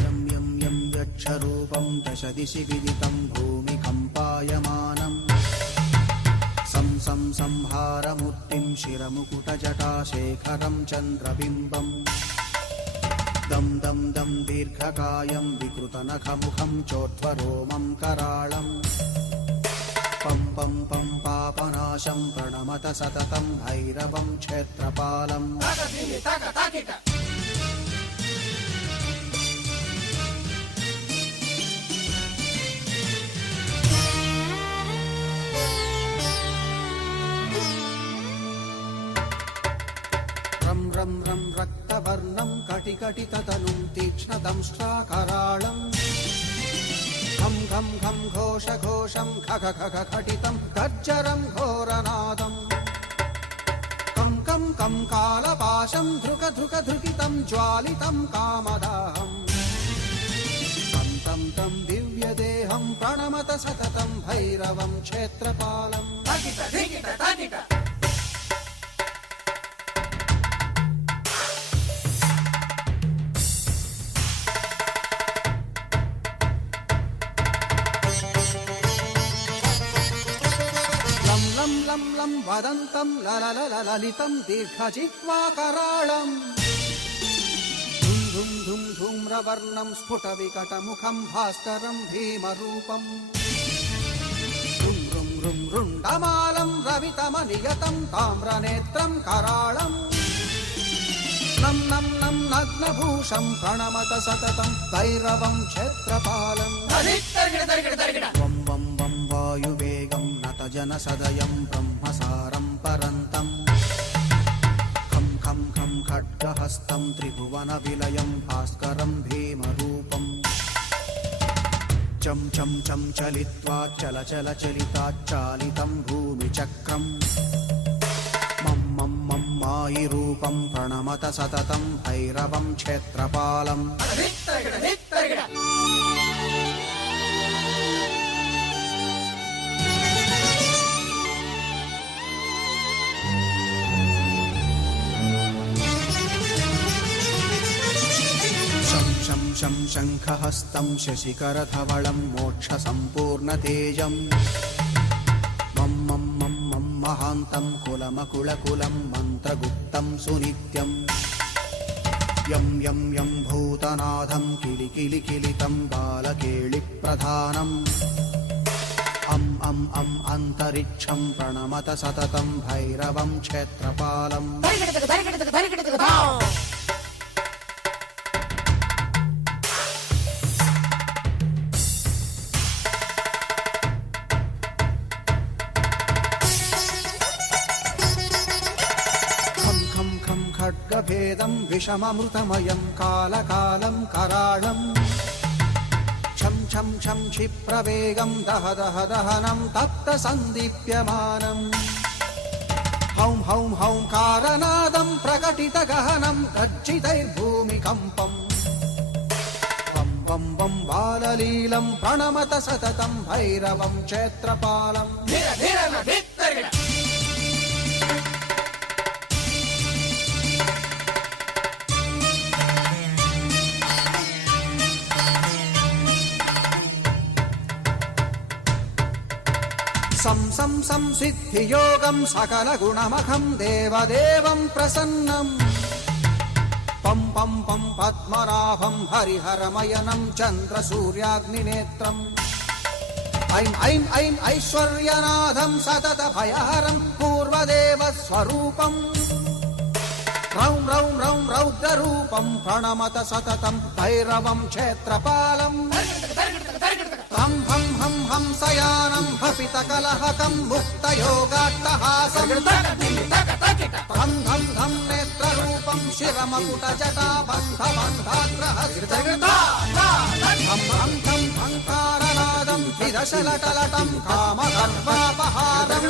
यं यं यं यक्षरूपं दशदिशि विदितं भूमिकम्पायमानं सं सं संहारमूर्तिं शिरमुकुटजटाशेखरं चन्द्रबिम्बम् दं दं दं दीर्घकायं विकृतनखमुखं चोर्ध्वरोमं कराळम् पं पं पं पापनाशं प्रणमत सततं भैरवं क्षेत्रपालम् रं रं रं रक्तवर्णं कटिकटिततनुं तीक्ष्णदंष्ट्राकराळम् घं घं घं घोषघोषं खख खख खटितं गर्जरं घोरनादम् कं कं कं कालपाशं धृक धृक धृकितं ज्वालितं कामदाहम् तं तं तं दिव्यदेहं प्रणमत सततं भैरवं क्षेत्रपालम् लं लं लं वदन्तं ललितं दीर्घजिह्वाकराळम् धुं धुं धुं धूम्रवर्णं स्फुटविकटमुखं भास्करं भीमरूपम् रुं रुं रुं रुण्डमालं रवितमनियतं ताम्रनेत्रं कराळम् नं नं नं नग्नभूषं प्रणमत सततं भैरवं क्षेत्रपालम् वं वं वं वायुवेगं नतजनसदयं ब्रह्मसारं परन्तम् खं खं खं खड्गहस्तं त्रिभुवनविलयं भास्करं भीमरूपम् चं चं चं चलित्वा चल चल चलिताच्चालितं भूमिचक्रम् मं मं मं मायिरूपं प्रणमत सततं भैरवं क्षेत्रपालम् शं शं शङ्खहस्तं शशिकरधवलं मोक्षसम्पूर्णतेजम् मं मं मं मं महान्तं कुलमकुलकुलं मन्त्रगुप्तं सुनित्यम् यं यं यं भूतनाथं किलिकिलिकिलितं बालकेळिप्रधानम् अम् अम् अम् अन्तरिक्षं प्रणमत सततं भैरवं क्षेत्रपालम् खड्गभेदं विषममृतमयं कालकालं कराळम् छं छं छं क्षिप्रवेगं दह दह दहनं तप्तसन्दीप्यमानम् हौं हौं हौंकारनादं प्रकटितगहनं गर्जितैर्भूमिकम्पम् वं वं वं बाललीलं प्रणमत सततं भैरवं क्षेत्रपालम् सं सं सं सिद्धियोगं सकलगुणमखं देवदेवं प्रसन्नम् पं पं पं पद्मनाभं हरिहरमयनं चन्द्रसूर्याग्निनेत्रम् ऐं ऐं ऐं ऐश्वर्यनाथं सततभयहरं पूर्वदेवस्वरूपम् रौं रौं रौं रौद्ररूपं प्रणमत सततं भैरवं क्षेत्रपालम् हं हं हं हंसयानं हपितकलहकं मुक्तयोगाट्टहासं धं धं धं नेत्ररूपं शिरमकुटजटाबन्धबन्धाग्रहस्तं धं धं धं धङ्कारनादं विदशलटलटं कामगर्वापहारम्